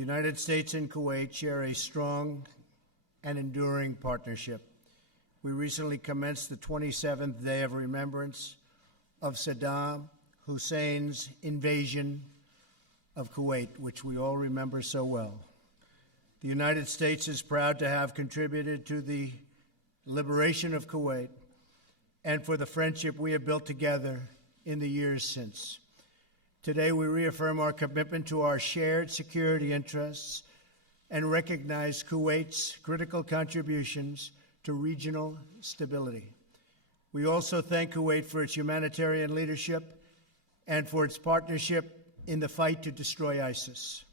The United States and Kuwait share a strong and enduring partnership. We recently commenced the 27th day of remembrance of Saddam Hussein's invasion of Kuwait, which we all remember so well. The United States is proud to have contributed to the liberation of Kuwait and for the friendship we have built together in the years since. Today, we reaffirm our commitment to our shared security interests and recognize Kuwait's critical contributions to regional stability. We also thank Kuwait for its humanitarian leadership and for its partnership in the fight to destroy ISIS.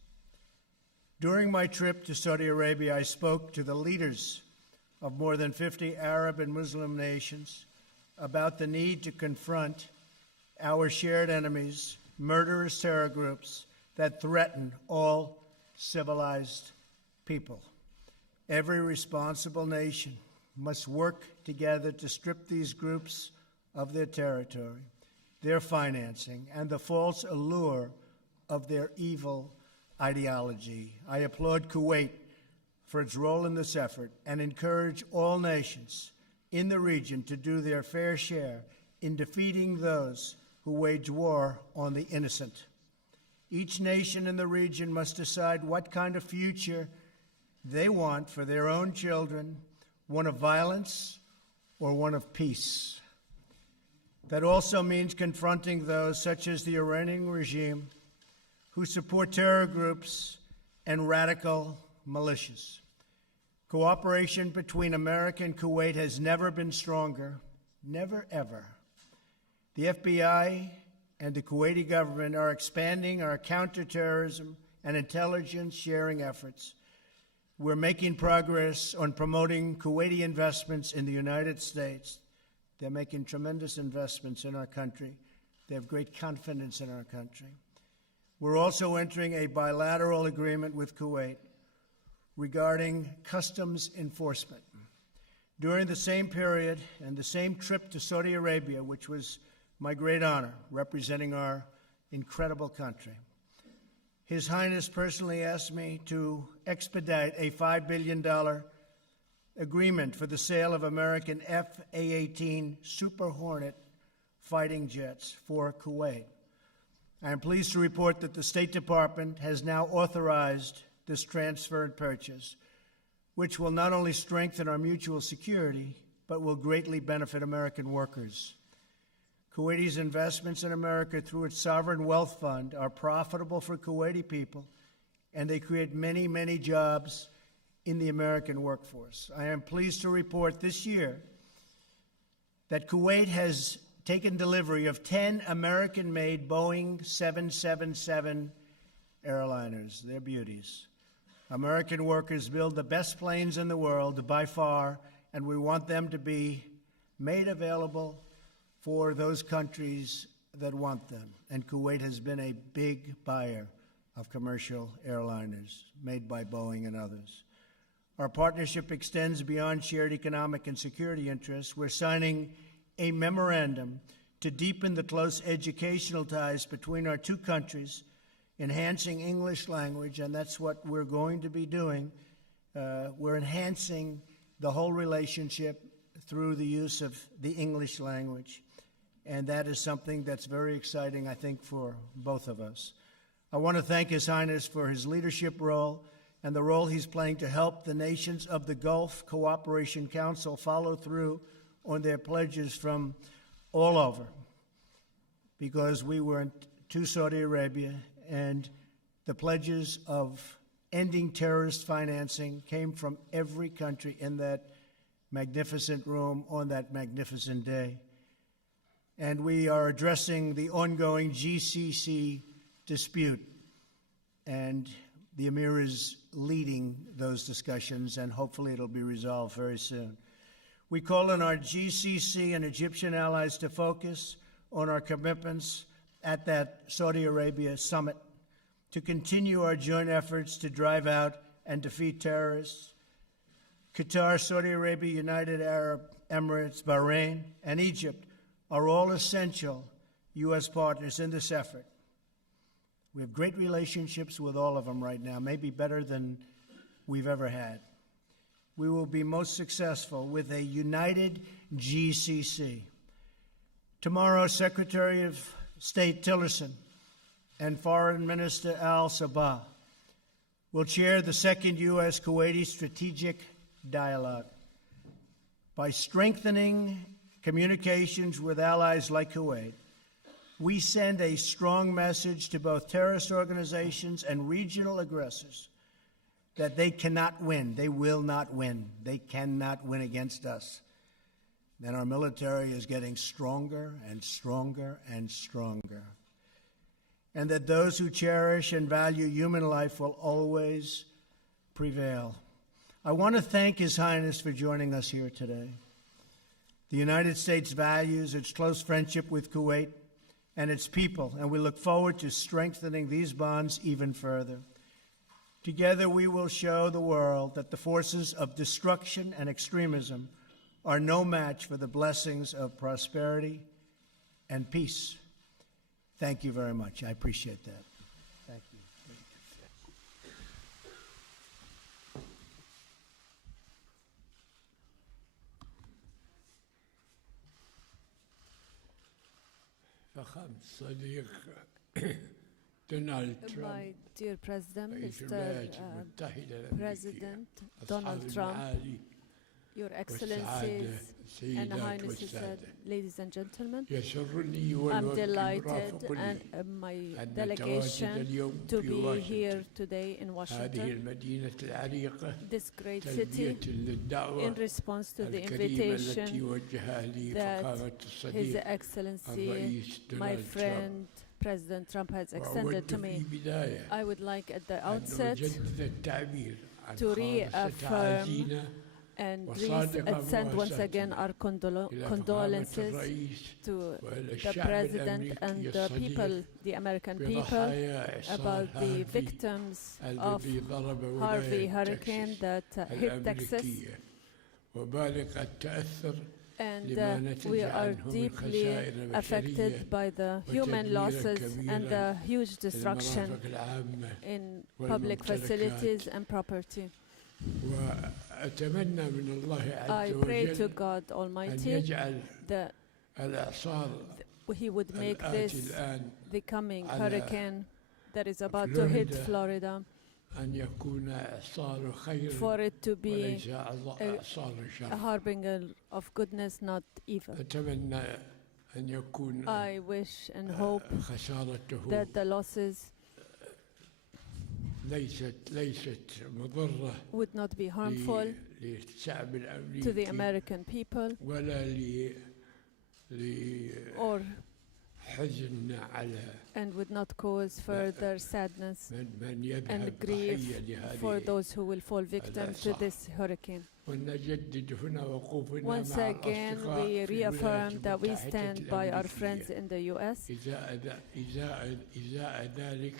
During my trip to Saudi Arabia, I spoke to the leaders of more than 50 Arab and Muslim nations about the need to confront our shared enemies, murderous terror groups that threaten all civilized people. Every responsible nation must work together to strip these groups of their territory, their financing, and the false allure of their evil ideology. I applaud Kuwait for its role in this effort and encourage all nations in the region to do their fair share in defeating those who wage war on the innocent. Each nation in the region must decide what kind of future they want for their own children, one of violence or one of peace. That also means confronting those, such as the Iranian regime, who support terror groups and radical militias. Cooperation between America and Kuwait has never been stronger, never ever. The FBI and the Kuwaiti government are expanding our counterterrorism and intelligence sharing efforts. We're making progress on promoting Kuwaiti investments in the United States. They're making tremendous investments in our country. They have great confidence in our country. We're also entering a bilateral agreement with Kuwait regarding customs enforcement. During the same period and the same trip to Saudi Arabia, which was my great honor, representing our incredible country, His Highness personally asked me to expedite a $5 billion agreement for the sale of American F/A-18 Super Hornet fighting jets for Kuwait. I am pleased to report that the State Department has now authorized this transfer and purchase, which will not only strengthen our mutual security, but will greatly benefit American workers. Kuwaiti's investments in America through its sovereign wealth fund are profitable for Kuwaiti people, and they create many, many jobs in the American workforce. I am pleased to report this year that Kuwait has taken delivery of 10 American-made Boeing 777 airliners. They're beauties. American workers build the best planes in the world by far, and we want them to be made available for those countries that want them. And Kuwait has been a big buyer of commercial airliners made by Boeing and others. Our partnership extends beyond shared economic and security interests. We're signing a memorandum to deepen the close educational ties between our two countries, enhancing English language, and that's what we're going to be doing. We're enhancing the whole relationship through the use of the English language, and that is something that's very exciting, I think, for both of us. I want to thank His Highness for his leadership role and the role he's playing to help the nations of the Gulf Cooperation Council follow through on their pledges from all over, because we went to Saudi Arabia and the pledges of ending terrorist financing came from every country in that magnificent room on that magnificent day. And we are addressing the ongoing GCC dispute, and the Emir is leading those discussions, and hopefully it'll be resolved very soon. We call on our GCC and Egyptian allies to focus on our commitments at that Saudi Arabia summit, to continue our joint efforts to drive out and defeat terrorists. Qatar, Saudi Arabia, United Arab Emirates, Bahrain, and Egypt are all essential U.S. partners in this effort. We have great relationships with all of them right now, maybe better than we've ever had. We will be most successful with a united GCC. Tomorrow, Secretary of State Tillerson and Foreign Minister al-Sabah will chair the second U.S.-Kuwaiti Strategic Dialogue. By strengthening communications with allies like Kuwait, we send a strong message to both terrorist organizations and regional aggressors that they cannot win. They will not win. They cannot win against us. Then our military is getting stronger and stronger and stronger. And that those who cherish and value human life will always prevail. I want to thank His Highness for joining us here today. The United States values its close friendship with Kuwait and its people, and we look forward to strengthening these bonds even further. Together, we will show the world that the forces of destruction and extremism are no match for the blessings of prosperity and peace. Thank you very much. I appreciate that. Thank you. فخامة الصديق دونالد My ترامب dear President, رئيس Mr. الولايات المتحدة الأمريكية President أصحاب Donald Trump, المعالي Your والسعادة Excellencies and السيدات Highnesses, والسادة ladies and gentlemen, يسرني I'm والوفد delighted المرافق لي and my أن نتواجد delegation اليوم to في be here واشنطن today in هذه Washington, المدينة العريقة this great تلبية city, للدعوة in response to the الكريمة التي invitation وجهها لي that فخامة His الصديق Excellency, الرئيس my دونالد ترامب friend President Trump has extended وأود to في me. البداية I would like at the أن outset أجدد التعبير عن to خالص reaffirm تعازينا and وصادق send once again مواساتنا our إلى فخامة condolences الرئيس to وإلى the الشعب President and الأمريكي the people, الصديق the American people, بضحايا إعصار about the هارفي victims of الذي ضرب Harvey ولاية hurricane تكساس that hit Texas. الأمريكية وبالغ التأثر And لما نتج we are عنه من deeply خسائر بشرية affected by the human وتدميراً losses and كبيراً the huge destruction للمرافق العامة in والممتلكات. public facilities and property. وأتمنى من الله I عز pray to وجل God أن Almighty يجعل that الإعصار He would make الآتي this الآن the coming على hurricane that is about to hit فلوريدا Florida, أن يكون إعصار خير for it to be وليس إعصار a شر. harbinger of goodness, not evil. أتمنى أن يكون I wish and hope خسارته that the losses ليست مضرة would not be harmful للشعب to the الأمريكي American people ولا or لحزن على and would not cause further sadness من يذهب and grief ضحية for لهذه. those who will fall victim to this hurricane. ونجدد هنا وقوفنا Once مع again, الأصدقاء we في الولايات reaffirm that we المتحدة stand by our الأمريكية. friends in the U.S. إزاء ذلك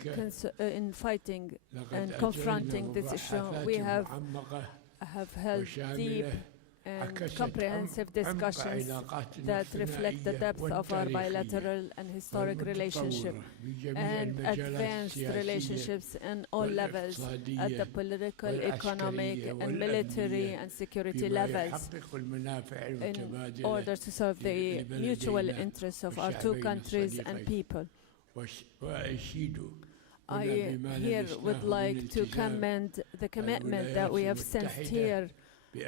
in fighting لقد and أجرينا confronting this issue. مباحثات We have معمقة held deep وشاملة and عكست comprehensive عمق discussions علاقاتنا that reflect the الثنائية depth of our والتاريخية bilateral and historic relationship والمتطورة بجميع and المجالات advanced السياسية relationships in all levels at the والاقتصادية political, economic, والعسكرية and military والأمنية and security بما levels يحقق المنافع in المتبادلة order to serve the mutual لبلدينا interests of our two والشعبين countries and الصديقين. people. وأشيد I هنا بما here would لبسناه من like to التزام commend the commitment that we have sensed here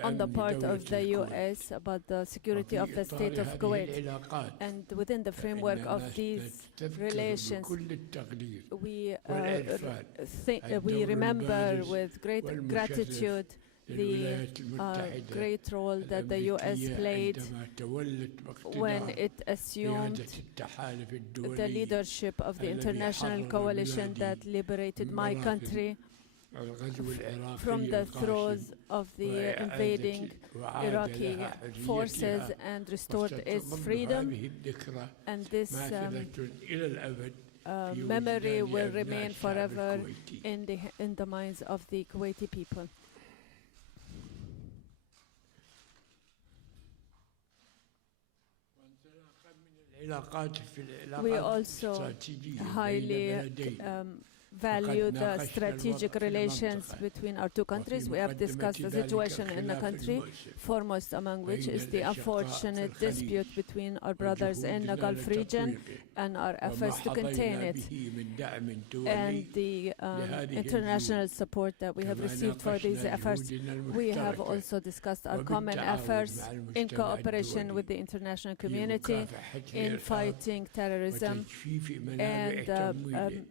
on the بأمن part of the دولة الكويت. U.S. about the security وفي of the state إطار of هذه Kuwait. العلاقات And within the framework of فإننا these نستذكر relations, بكل التقدير we والعرفان we الدور remember البارز with great والمشرف gratitude the للولايات المتحدة great role that the U.S. الأمريكية played عندما تولت when باقتدار it assumed قيادة التحالف the الدولي leadership of the الذي international حرر coalition بلادي that liberated من my مراكز country الغزو العراقي from the القاسي throes of the invading Iraqi forces and restored its وستظل freedom. هذه الذكرى And this ماثلة إلى الأبد في memory وجدان will أبناء remain الشعب forever الكويتي. in the minds of the Kuwaiti people. وانطلاقا من العلاقات في We العلاقات also الاستراتيجية بين highly بلدين. value the ناقشنا strategic الوضع في relations المنطقة. between our two countries. وفي We have مقدمة discussed the ذلك situation in the الخلاف country, المؤسف foremost among which بين is the الأشقاء في unfortunate الخليج dispute between our brothers in the وجهودنا Gulf region لتطويقه and our وما efforts to contain حظينا it, به من دعم and دولي the لهذه international support that we have كما received for these ناقشنا efforts. جهودنا We have المشتركة also discussed our common وبالتعاون efforts مع in المجتمع cooperation الدولي with the international في community مكافحة in الإرهاب fighting terrorism وتجفيف منابع and تمويله.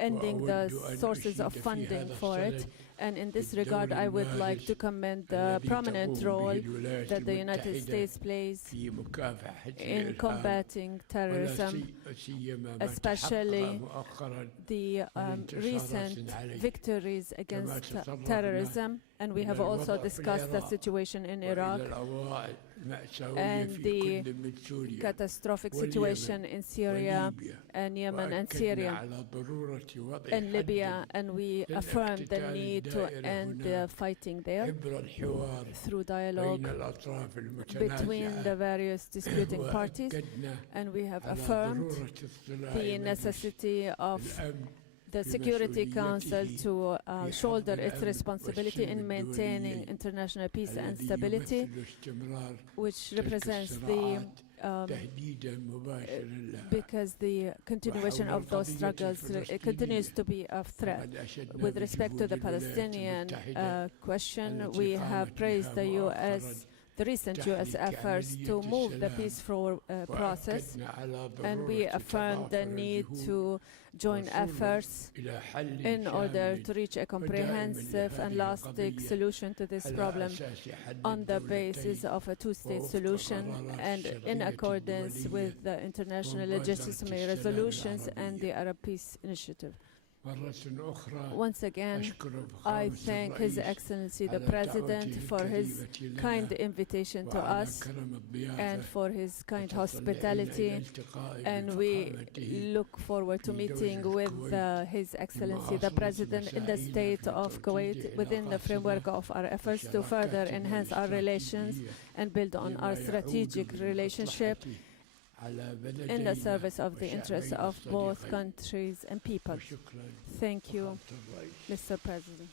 ending the وأود أن sources of أشيد في funding هذا for it. الصدد And in this بالدور regard, I would like البارز to commend the الذي prominent تقوم به role الولايات that the United المتحدة States plays في مكافحة in الإرهاب combating terrorism, ولا سيما ما especially تحقق مؤخرا the انتصارات recent عليه. victories كما against تطرقنا terrorism. And we إلى have also الوضع في discussed the العراق situation in وإلى Iraq الأوضاع المأساوية and في the كل من سوريا catastrophic واليمن situation in Syria وليبيا and Yemen and وأكدنا Syria على ضرورة وضع and Libya, حد and we للاقتتال affirmed the need to الدائر end هناك the fighting there عبر الحوار through dialogue بين الأطراف between the المتنازعة various disputing parties, وأكدنا and we have على affirmed ضرورة اصطلاح the مجلس necessity of الأمن the Security Council to في shoulder حفظ its الأمن responsibility in والسلم maintaining الدولي international peace and الذي stability, يمثل استمرار which تلك represents the الصراعات تهديدا مباشرا لها. because the continuation of those struggles continues to be a threat. فقد أشدنا With respect to the بجهود الولايات Palestinian المتحدة question, التي we قامت have praised the بها the recent US تحريك efforts to عملية move the السلام peaceful process, وأكدنا على and we ضرورة affirmed the تضافر need الجهود to join والوصول efforts إلى حل in order شامل to reach a comprehensive and لهذه lasting القضية solution to this على problem أساس حل on the الدولتين basis of a two-state ووفق solution قرارات and in الشرعية accordance الدولية with the international ومبادرة legitimate السلام resolutions and the العربية. Arab Peace Initiative. مرة أخرى Once again, أشكر I فخامة thank His الرئيس Excellency the على President دعوته for his الكريمة لنا kind invitation to وعلى us كرم الضيافة and for his kind وتطلعنا hospitality, إلى التقاء and we بفخامته look forward to في meeting دولة with الكويت His Excellency the عاصمة President in the مساعينا state في of توطيد Kuwait within the علاقاتنا framework of our efforts to further وشراكاتنا enhance our relations الاستراتيجية and build on لما our يعود strategic relationship بمصلحة على in the بلدينا service of the interests وشعبينا of both الصديقين. countries and people. وشكرا Thank you, فخامة الرئيس. Mr. President.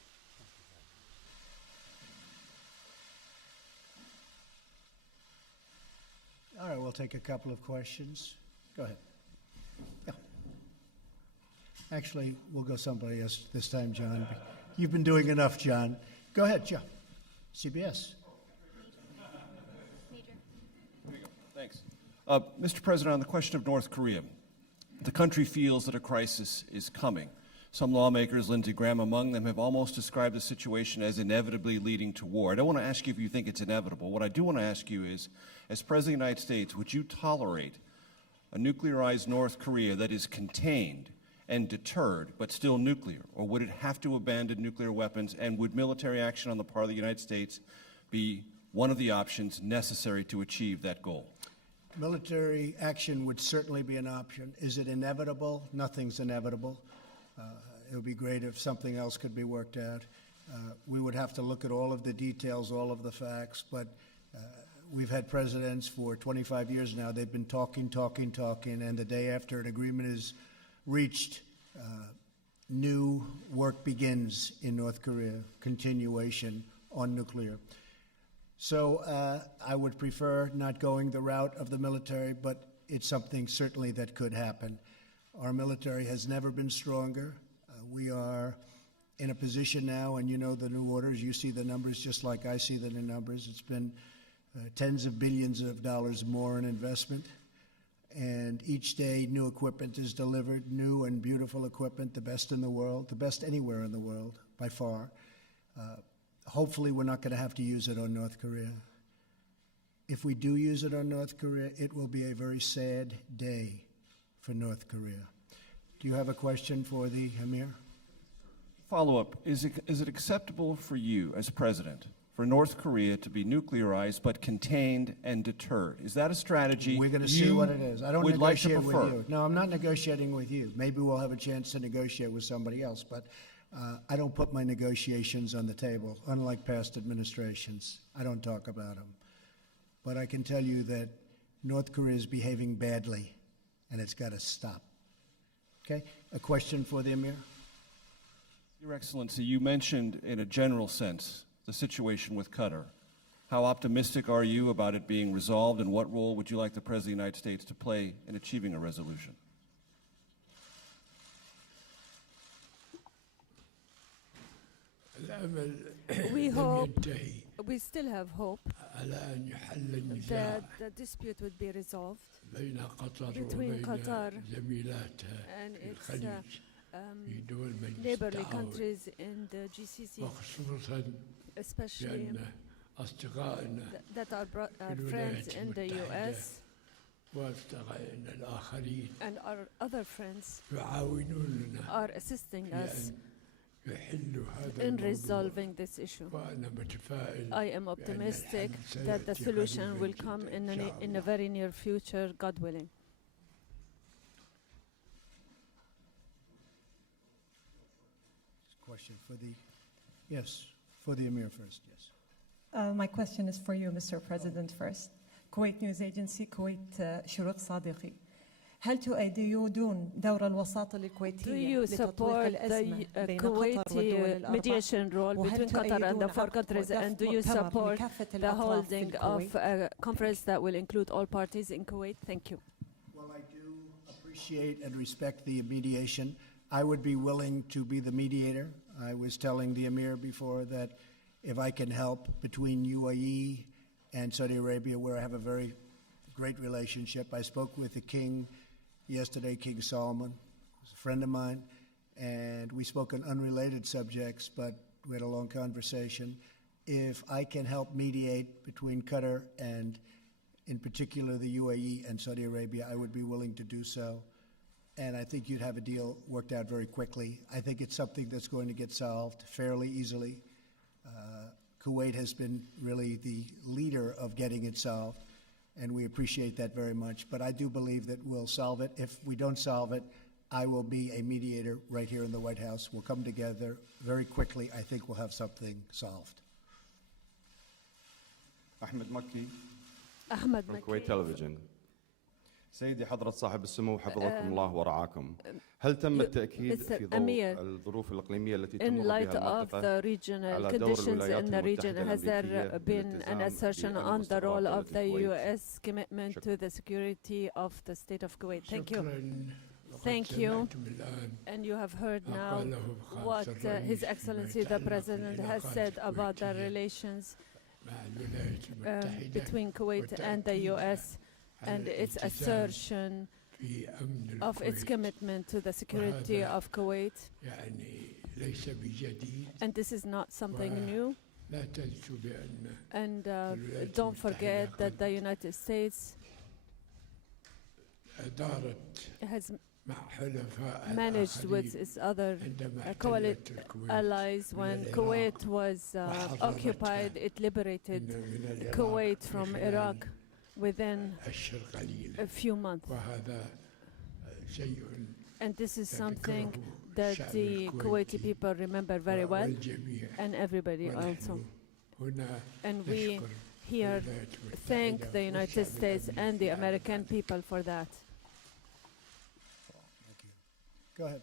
All right, we'll take a couple of questions. Go ahead. Yeah. Actually, we'll go somebody else this time, John. You've been doing enough, John. Go ahead, John. CBS. Thanks. Mr. President, on the question of North Korea, the country feels that a crisis is coming. Some lawmakers, Lindsey Graham among them, have almost described the situation as inevitably leading to war. I don't want to ask you if you think it's inevitable. What I do want to ask you is, as President of the United States, would you tolerate a nuclearized North Korea that is contained and deterred, but still nuclear? Or would it have to abandon nuclear weapons, and would military action on the part of the United States be one of the options necessary to achieve that goal? Military action would certainly be an option. Is it inevitable? Nothing's inevitable. It would be great if something else could be worked out. We would have to look at all of the details, all of the facts, but we've had presidents for 25 years now. They've been talking, and the day after an agreement is reached, new work begins in North Korea, continuation on nuclear. So I would prefer not going the route of the military, but it's something certainly that could happen. Our military has never been stronger. We are in a position now, and you know the new orders, you see the numbers just like I see the new numbers. It's been tens of billions of dollars more in investment, and each day new equipment is delivered, new and beautiful equipment, the best in the world, the best anywhere in the world, by far. Hopefully we're not going to have to use it on North Korea. If we do use it on North Korea, it will be a very sad day for North Korea. Do you have a question for the Emir? Follow-up, is it acceptable for you as president for North Korea to be nuclearized but contained and deterred? Is that a strategy We're going to see what it is. I don't would like to negotiate with prefer? you. No, I'm not negotiating with you. Maybe we'll have a chance to negotiate with somebody else, but I don't put my negotiations on the table, unlike past administrations. I don't talk about them. But I can tell you that North Korea is behaving badly and it's got to stop. Okay? A question for the Emir? Your Excellency, you mentioned in a general sense the situation with Qatar. How optimistic are you about it being resolved, and what role would you like the President of the United States to play in achieving a resolution? الأمل We لم hope, ينتهي we still have hope على أن يحل النزاع that the dispute would be resolved بين قطر between وبين Qatar زميلاتها and في its الخليج في دول مجلس neighborly التعاون countries in the GCC, وخصوصا especially لأن أصدقائنا that are في friends الولايات in the المتحدة US وأصدقائنا الآخرين and our other friends يعاونوننا are assisting us بأن يحلوا هذا in الموضوع resolving this issue. وأنا متفائل I am optimistic that the solution will come in a very near future, God willing. Question for the, yes, for the Emir first, yes. My question is for you, Mr. President, first. Kuwait News Agency, كويت شروق صادقي. هل تؤيدون دور الوساطة Do الكويتية you لتطويق support الأزمة the بين قطر والدول Kuwaiti الأربع؟ mediation role وهل between Qatar and the تؤيدون four عقد countries? And do you مؤتمر support لكافة the الأطراف في holding of الكويت؟ a conference that will include all parties in Kuwait? Thank you. Well, I do appreciate and respect the mediation. I would be willing to be the mediator. I was telling the Emir before that if I can help between UAE and Saudi Arabia, where I have a very great relationship. I spoke with the king yesterday, King Solomon, who's a friend of mine, and we spoke on unrelated subjects, but we had a long conversation. If I can help mediate between Qatar and, in particular, the UAE and Saudi Arabia, I would be willing to do so. And I think you'd have a deal worked out very quickly. I think it's something that's going to get solved fairly easily. Kuwait has been really the leader of getting it solved, and we appreciate that very much. But I do believe that we'll solve it. If we don't solve it, I will be a mediator right here in the White House. We'll come together very quickly. I think we'll have something solved. أحمد مكي Ahmed from Kuwait Makki. Television. سيدي حضرة صاحب السمو حفظكم الله ورعاكم. هل تم التأكيد Mr. في ضوء Amir, الظروف الإقليمية التي In تمر light بها of المنطقة the regional على دور conditions الولايات in the region, المتحدة has there الأمريكية been an بالالتزام assertion on the role بالمستوطنات of the الكويت؟ U.S. commitment شكراً. to the security of the state of Kuwait? Thank you. شكراً. وقد Thank you. سمعتم الآن And you have heard ما now قاله خامس what الرئيس His فيما Excellency the يتعلق President has بالعلاقات said about the الكويتية relations مع الولايات المتحدة between Kuwait and the U.S. and على its الالتزام assertion في أمن of its الكويت. commitment to the security وهذا of Kuwait. يعني ليس بجديد. And this is not something new. لا تنسوا بأن And الولايات don't forget المتحدة that the United States أدارت has مع حلفاء managed with الآخرين its other عندما coalition احتلت الكويت allies. When العراق Kuwait was occupied, it liberated من العراق Kuwait from في خلال Iraq within أشهر قليلة. a few months. وهذا شيء And this is something يذكره that الشعب the Kuwaiti الكويتي people remember very well, والجميع. and everybody ونحن also. هنا And we نشكر here الولايات المتحدة thank the United والشعب States and the الأمريكي على American ذلك. people for that. Thank you. Go ahead.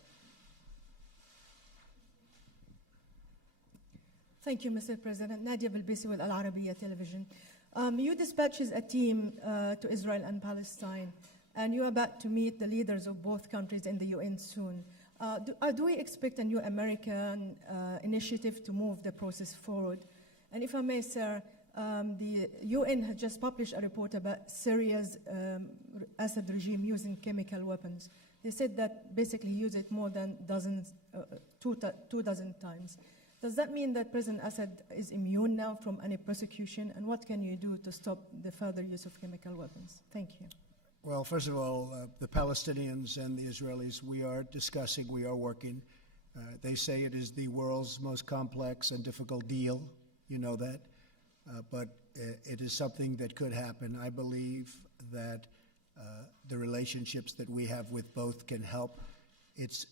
Thank you, Mr. President. Nadia Bilbisi with Al Arabiya Television. You dispatches a team to Israel and Palestine, and you're about to meet the leaders of both countries in the UN soon. Do we expect a new American initiative to move the process forward? And if I may, sir, the UN has just published a report about Syria's Assad regime using chemical weapons. They said that basically he used it more than two dozen times. Does that mean that President Assad is immune now from any persecution? And what can you do to stop the further use of chemical weapons? Thank you. Well, first of all, the Palestinians and the Israelis, we are discussing, we are working. They say it is the world's most complex and difficult deal. You know that. But it is something that could happen. I believe that the relationships that we have with both can help. It's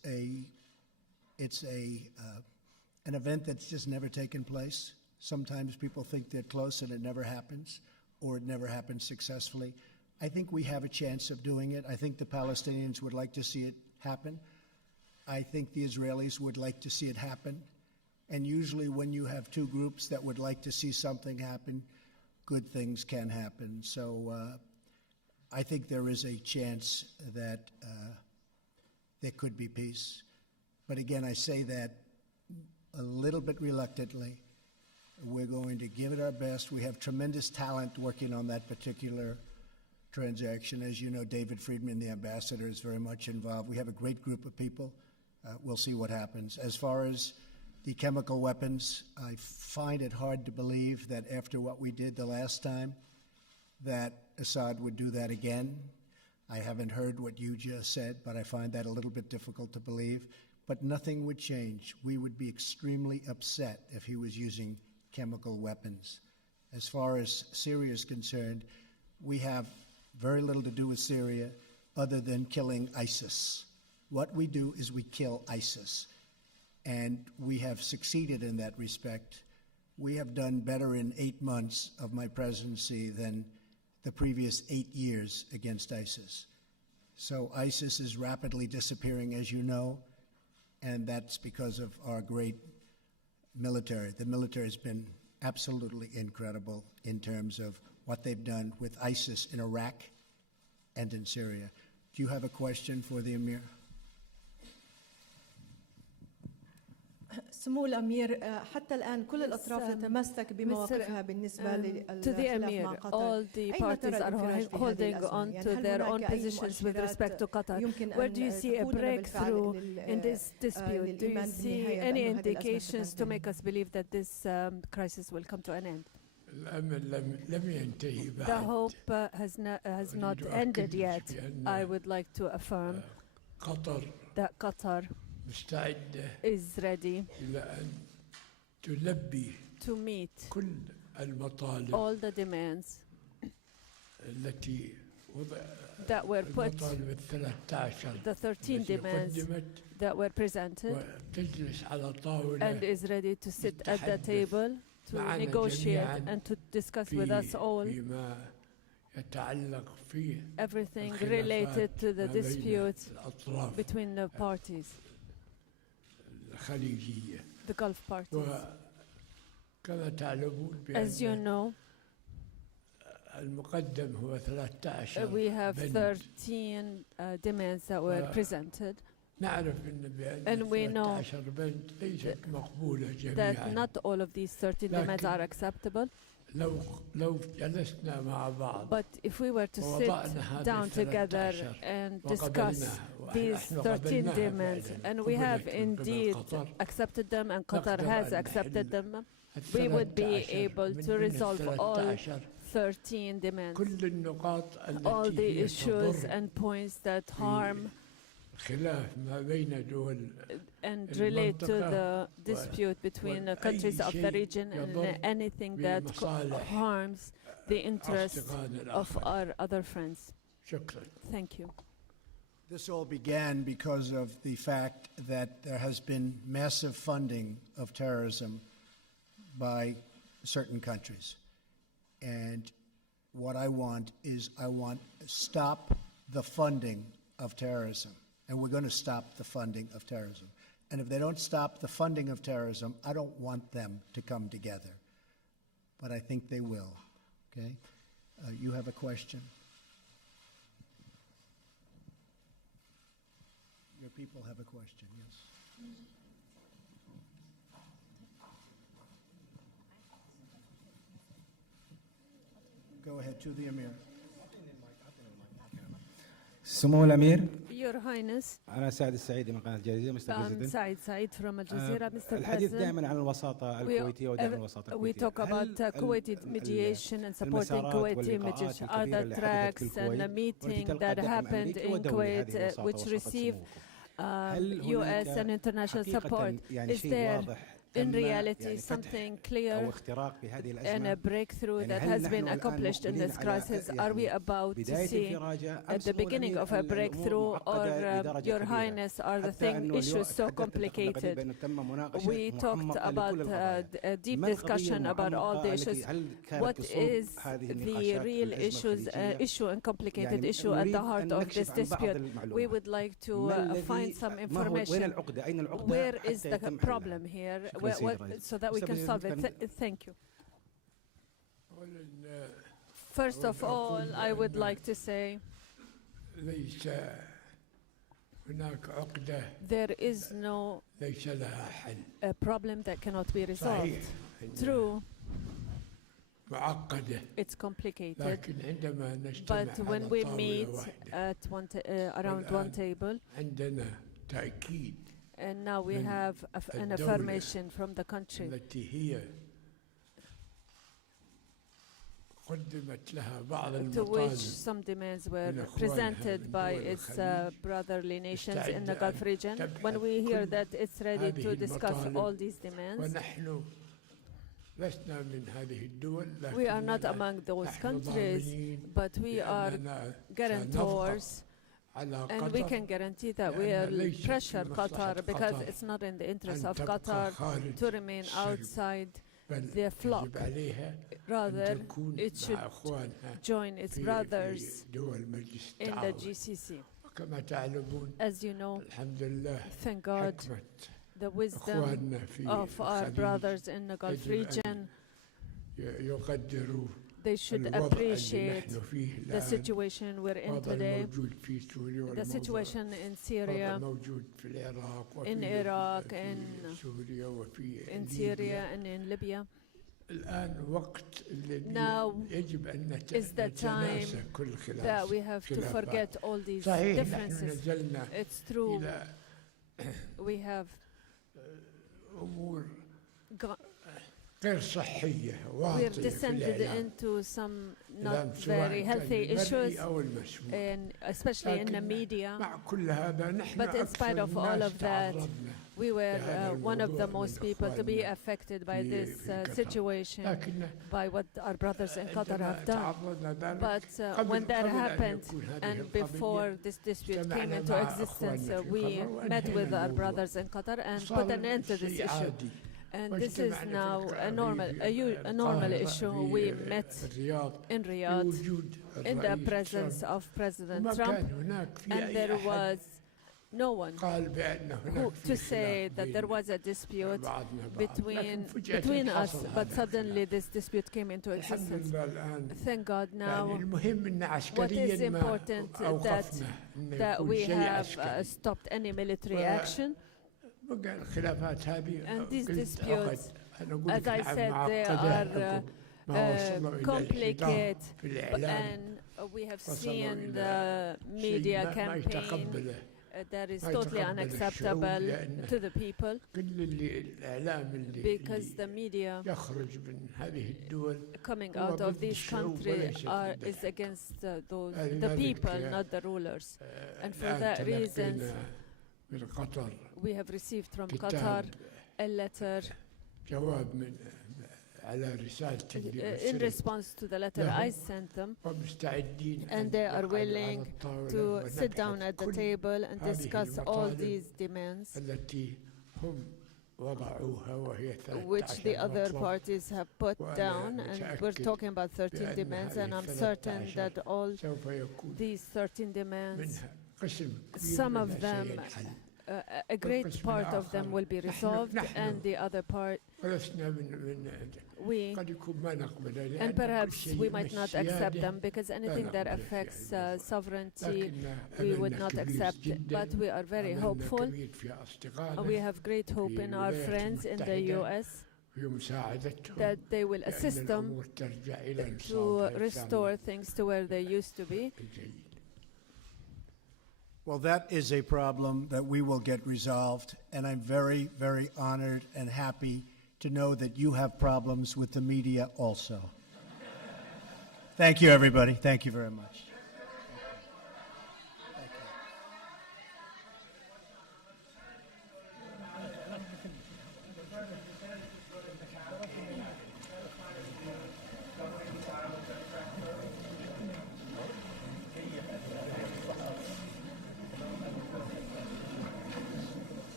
an event that's just never taken place. Sometimes people think they're close and it never happens, or it never happens successfully. I think we have a chance of doing it. I think the Palestinians would like to see it happen. I think the Israelis would like to see it happen. And usually when you have two groups that would like to see something happen, good things can happen. So I think there is a chance that there could be peace. But again, I say that a little bit reluctantly. We're going to give it our best. We have tremendous talent working on that particular transaction. As you know, David Friedman, the ambassador, is very much involved. We have a great group of people. We'll see what happens. As far as the chemical weapons, I find it hard to believe that after what we did the last time, that Assad would do that again. I haven't heard what you just said, but I find that a little bit difficult to believe. But nothing would change. We would be extremely upset if he was using chemical weapons. As far as Syria is concerned, we have very little to do with Syria other than killing ISIS. What we do is we kill ISIS. And we have succeeded in that respect. We have done better in 8 months of my presidency than the previous 8 years against ISIS. So ISIS is rapidly disappearing, as you know, and that's because of our great military. The military has been absolutely incredible in terms of what they've done with ISIS in Iraq and in Syria. Do you have a question for the Emir? سمو الأمير حتى الآن كل الأطراف تتمسك بمواقفها بالنسبة To the للخلاف Emir, مع قطر. all the أين parties ترى are الانفراج في هذه holding الأزمة؟ on يعني to هل their هناك own أي positions with مؤشرات respect to Qatar. يمكن Where أن do you see a تقودنا breakthrough بالفعل in this dispute? Do you للإيمان see بالنهاية any بأن هذه الأزمة indications to ستنتهي؟ make us believe that this crisis will come to an end? الأمل لم ينتهي The بعد. hope has not ended yet. I would like to affirm قطر that Qatar مستعدة is ready إلى أن تلبي to meet كل المطالب all the demands التي that were put, المطالب ال13 the 13 التي demands قدمت that were presented, وتجلس على طاولة and is ready to sit at the نتحدث table to معنا negotiate جميعاً and to discuss with us all فيما يتعلق في everything الخلافات related to the ما بين disputes الأطراف between the parties, الخليجية. the Gulf parties. وكما تعلمون As you بأن know, المقدم هو 13 we have بند. 13 demands that were presented, نعرف إن بأن and we know 13 بند ليست مقبولة that جميعا. not all of these 13 demands are acceptable. لو جلسنا مع بعض But if we were to sit down together and discuss these 13 demands, and we have indeed accepted them and Qatar has accepted them, we would be able to resolve all 13 demands, كل النقاط all التي the هي issues تضر and points that harm خلاف ما بين دول and relate to the dispute between the countries of the region and anything that harms the interests أصدقائنا of الآخرين. our other friends. شكرا. Thank you. This all began because of the fact that there has been massive funding of terrorism by certain countries. And what I want is stop the funding of terrorism. And we're going to stop the funding of terrorism. And if they don't stop the funding of terrorism, I don't want them to come together. But I think they will. Okay? You have a question? Your people have a question, yes. Go ahead, to the Emir. سمو الأمير Your Highness, أنا سعد السعيدي من قناة الجزيرة مستر I'm بريزيدنت Said Said from Al Jazeera, Mr. الحديث President. دائما عن الوساطة الكويتية ودعم الوساطة We الكويتية talk about Kuwaiti mediation and supporting Kuwaiti mediation. Are the tracks and the meeting that happened in Kuwait which received US and international support? Is there in تم reality يعني فتح something أو clear اختراق في هذه and a الأزمة. breakthrough يعني that هل has نحن been الآن accomplished in مقبلين this على crisis? Are we يعني about to بداية see انفراجة أم at the سمو beginning الأمير of a الأمور breakthrough, or معقدة بدرجة Your كبيرة؟ Highness, are the حتى أنه issues so تحدثت قبل قليل complicated? بأنه تم مناقشة We talked معمقة about لكل القضايا. a deep ما القضية discussion about all المعمقة the issues. التي هل كانت What في is صلب هذه the النقاشات في real الأزمة issues, الخليجية؟ issue and complicated يعني issue at نريد the heart أن of نكشف this عن بعض dispute? We المعلومات. would like to ما find الذي some ما هو وين information. العقدة؟ أين العقدة Where is حتى the يتم حلها؟ problem here, شكراً سيد what, الرئيس. so that we can أستاذ solve it? كان- Thank you. أولاً، First of all, I would like to say ليس هناك عقدة there is no ليس لها حل. problem that cannot be resolved. صحيح إنها True, معقدة، it's complicated, لكن عندما نجتمع but when على we طاولة meet واحدة at around one table, عندنا تأكيد and now we من have an الدولة affirmation from the country التي هي قدمت لها بعض to which المطالب some demands were من إخوانها presented من by دول its الخليج brotherly nations in the مستعدة Gulf أن region. تبحث When we hear كل that it's ready to هذه discuss المطالب all these demands, ونحن لسنا من هذه الدول we are not لكننا among those نحن countries, ضامنين but we are بأننا guarantors, على and we قطر can guarantee that we لأن will ليس في pressure مصلحة Qatar because قطر it's not in the interest أن of تبقى Qatar خارج to remain السلم، outside بل their flock. يجب عليها أن Rather, تكون it مع should إخوانها join its في brothers دول مجلس in the التعاون. GCC. وكما تعلمون As you know, الحمد لله thank God, حكمة the wisdom إخواننا في of our الخليج brothers in the Gulf يجب region, أن يقدروا they should الوضع اللي appreciate نحن فيه the الآن، situation we're in الوضع today, الموجود في سوريا the والموضوع situation in الوضع Syria, الموجود في العراق in وفي Iraq, في in سوريا وفي in ليبيا. Syria and in Libya. الآن وقت الذي Now يجب أن is the time نتناسى كل that we have to خلافات. forget all these صحيح نحن differences. نزلنا It's true, إلى we have أمور gone, غير صحية we're واطية في descended الإعلام. into some الإعلام not سواء very كان healthy المرئي issues, أو المسموع. and especially in the لكن media. مع كل هذا نحن But in spite أكثر of all الناس of that, تعرضنا We were لهذا one of the الموضوع most من people to be إخواننا affected by في- this في قطر. situation, لكن by what our brothers in Qatar عندما have done. تعرضنا ذلك But قبل- when that قبل أن happened, يكون هذه and القضية، before this dispute came اجتمعنا into مع existence, أخواننا في we قطر met with وأنهينا our الموضوع. brothers in Qatar and صار put an end to this شيء issue. عادي. And this is واجتمعنا في now a القاهرة، normal, في a normal القاهرة، issue. في We met الرياض in Riyadh بوجود in the الرئيس presence ترامب. of President وما Trump, كان هناك في and أي there أحد was no one قال بأن هناك to في say خلاف that there بين was a dispute بعضنا بعض. between لكن فجأة us, حصل but هذا suddenly الخلاف. this dispute came into الحمد existence. لله الآن Thank God يعني now المهم أن what is عسكريا ما important أوقفنا أن that يكون we شيء have عسكري. stopped any military و- action. بقى الخلافات هذه And these قلت disputes, أنا أقول as لك I نعم said, they معقدة are لكم ما وصلوا إلى الحوار complicated, في الإعلام and we have وصلوا seen إلى the شيء media ما campaign يتقبله that is ما totally يتقبل الشعوب unacceptable لأن to the people كل اللي الإعلام اللي because the media يخرج من هذه الدول coming هو out of ضد these الشعوب countries وليس ضد is الحكام. against the لذلك people, not the rulers. And for الآن that reason, تلقينا من قطر we have received from Qatar كتاب a letter جواب من على رسالتي اللي in أرسلت response to the letter لهم. I sent them, ومستعدين and they are نقعد على willing الطاولة to sit ونبحث down at the كل table and هذه discuss all المطالب these demands التي هم وضعوها وهي which the 13 other مطلب. parties have put وأنا down, and we're متأكد talking about 13 بأن demands, and هذه I'm certain 13 that all سوف يكون these 13 demands, منها قسم كبير some of منها them, سينحل. a great والقسم part of them الآخر will be resolved, نحن and the other part, ولسنا من we, قد يكون ما نقبل لأن and كل perhaps شيء we من might not accept السيادة them, because anything that نقبل في affects هذه sovereignty, لكن we would أملنا not كبير accept. جداً. But we are very أملنا hopeful. كبير في أصدقائنا We have great hope in our الولايات friends in the المتحدة US في مساعدتهم that they will لأن assist them الأمور ترجع إلى to نصابها restore things to where they used to be. الجيد. Well, that is a problem that we will get resolved, and I'm very, very honored and happy to know that you have problems with the media also. Thank you, everybody. Thank you very much.